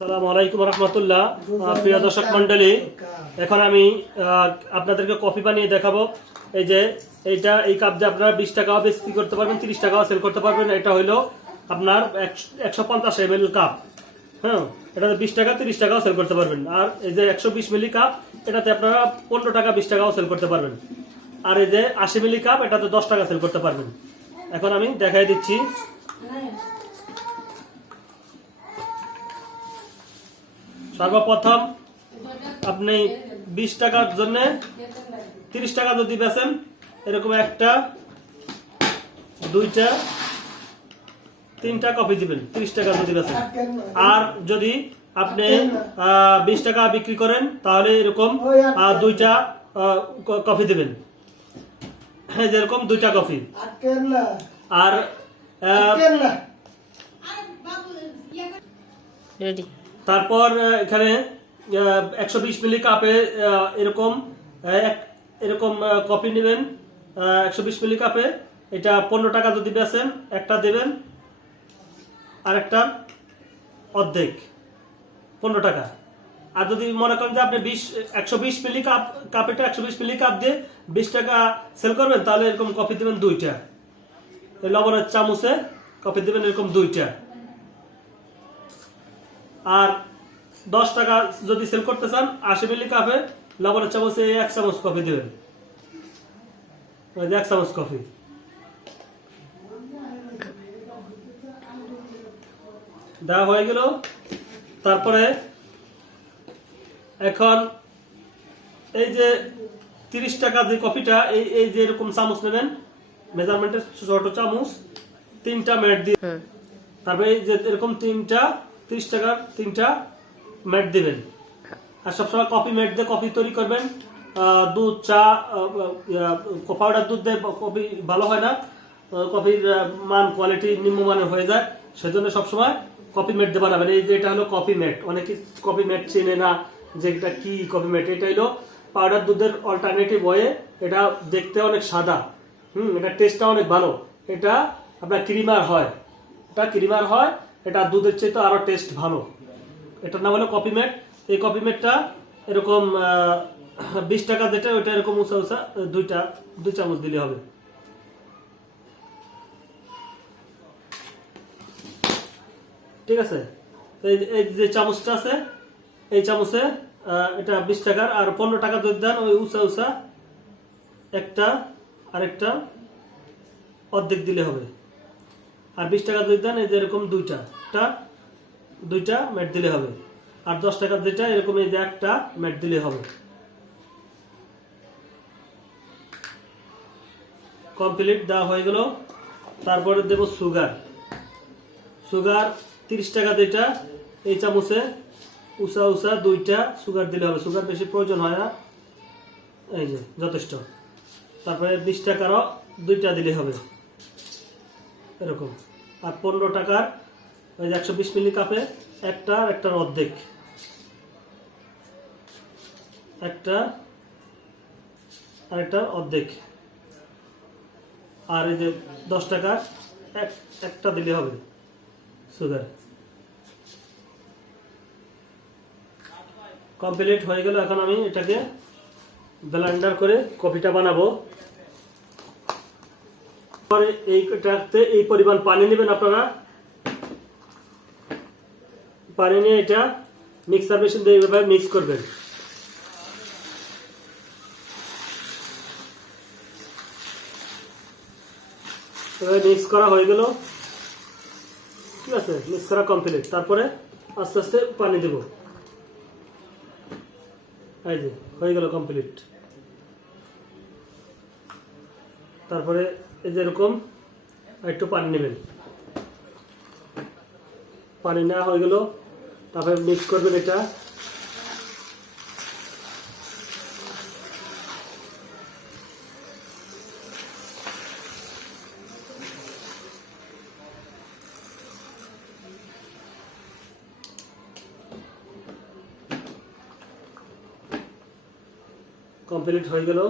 আসসালামু আলাইকুম রহমতুল্লাহ। প্রিয় দর্শক মন্ডলী এখন আমি আপনাদেরকে কফি বানিয়ে দেখাবো। এই যে, এইটা, এই কাপ দিয়ে আপনারা বিশ টাকাও বিক্রি করতে পারবেন, তিরিশ টাকাও সেল করতে পারবেন। এটা হইল আপনার একশো পঞ্চাশ এম কাপ। হ্যাঁ এটাতে বিশ টাকা, তিরিশ টাকাও সেল করতে পারবেন। আর এই যে একশো বিশ মিলি কাপ, এটাতে আপনারা পনেরো টাকা, বিশ টাকাও সেল করতে পারবেন। আর এই যে আশি মিলি কাপ, এটাতে দশ টাকা সেল করতে পারবেন। এখন আমি দেখাই দিচ্ছি। সর্বপ্রথম আপনি বিশ টাকার জন্য তিরিশ টাকা যদি বেচেন এরকম একটা দুইটা তিনটা কফি দিবেন তিরিশ টাকা যদি বেছেন আর যদি আপনি বিশ টাকা বিক্রি করেন তাহলে এরকম দুইটা কফি দিবেন। হ্যাঁ যেরকম দুইটা কফি আর রেডি তারপর এখানে একশো বিশ মিলি কাপে এরকম এক- এরকম কপি নেবেন একশো বিশ মিলি কাপে। এটা পনেরো টাকা যদি বেচেন, একটা দেবেন আর একটা অর্ধেক, পনেরো টাকা। আর যদি মনে করেন যে আপনি বিশ, একশো বিশ মিলি কাপ, কাপেটা একশো বিশ মিলি কাপ দিয়ে বিশ টাকা সেল করবেন, তাহলে এরকম কফি দেবেন দুইটা। লবণের চামচে কফি দেবেন এরকম দুইটা। আর দশ টাকা যদি সেল করতে চান আশি মিলি কাপে লবণের চামচে এক চামচ কফি দেবেন। এক চামচ কফি দেওয়া হয়ে গেল। তারপরে এখন এই যে তিরিশ টাকা যে কফিটা এই এই যে এরকম চামচ নেবেন মেজারমেন্টের ছোট চামচ তিনটা মেট দিয়ে তারপরে এই যে এরকম তিনটা তিরিশ টাকার তিনটা ম্যাট দিবেন। আর সবসময় কফি ম্যাট দিয়ে কফি তৈরি করবেন। দুধ, চা পাউডার দুধ দিয়ে কফি ভালো হয় না। কফির মান, কোয়ালিটি নিম্নমানের হয়ে যায়। সেজন্য সবসময় কফি ম্যাট দিয়ে বানাবেন। এই যে এটা হলো কফি ম্যাট। অনেকে কফি ম্যাট চেনে না যে এটা কি কফি ম্যাট। এটা হলো পাউডার দুধের অল্টারনেটিভ হয়ে এটা দেখতে অনেক সাদা। হুম, এটা টেস্টটা অনেক ভালো। এটা আপনার ক্রিমার হয়। এটা ক্রিমার হয় এটা দুধের চেয়ে তো আরও টেস্ট ভালো। এটার নাম হলো কপি মেট এই কপি মেটটা এরকম বিশ টাকা যেটা, ওইটা এরকম উঁচা উঁচা দুইটা, দুই চামচ দিলে হবে। ঠিক আছে? এই এই যে চামচটা আছে, এই চামচে এটা বিশ টাকার, আর পনেরো টাকা যদি দেন, ওই উঁচা উঁচা একটা, আরেকটা অর্ধেক দিলে হবে। আর বিশ টাকা যদি দেন, এই যে এরকম দুইটা দুইটা ম্যাট দিলে হবে। আর দশ টাকা যেটা, এরকম এই যে একটা ম্যাট দিলে হবে। কমপ্লিট দেওয়া হয়ে গেল। তারপরে দেব সুগার। সুগার তিরিশ টাকা যেটা, এই চামচে উষা উষা দুইটা সুগার দিলে হবে। সুগার বেশি প্রয়োজন হয় না। এই যে, যথেষ্ট। তারপরে বিশ টাকারও দুইটা দিলে হবে। এরকম। আর পনেরো টাকার, ওই একশো বিশ মিলি কাপে, একটা আর একটার অর্ধেক। একটা আর একটা অর্ধেক। আর এই যে দশ টাকার এক, একটা দিলে হবে। সুগার। কমপ্লিট হয়ে গেল, এখন আমি এটাকে ব্লেন্ডার করে কফিটা বানাবো। পরে এইটাতে এই পরিমাণ পানি নেবেন আপনারা। পানি নিয়ে এটা মিক্সার মেশিন দিয়ে এইভাবে মিক্স করবেন। মিক্স করা হয়ে গেল। ঠিক আছে মিক্স করা কমপ্লিট তারপরে আস্তে আস্তে পানি দেব। হয়ে গেল কমপ্লিট তারপরে এরকম একটু পানি নেবেন। পানি নেওয়া হয়ে গেল। তারপরে মিক্স করবেন এটা। কমপ্লিট হয়ে গেল।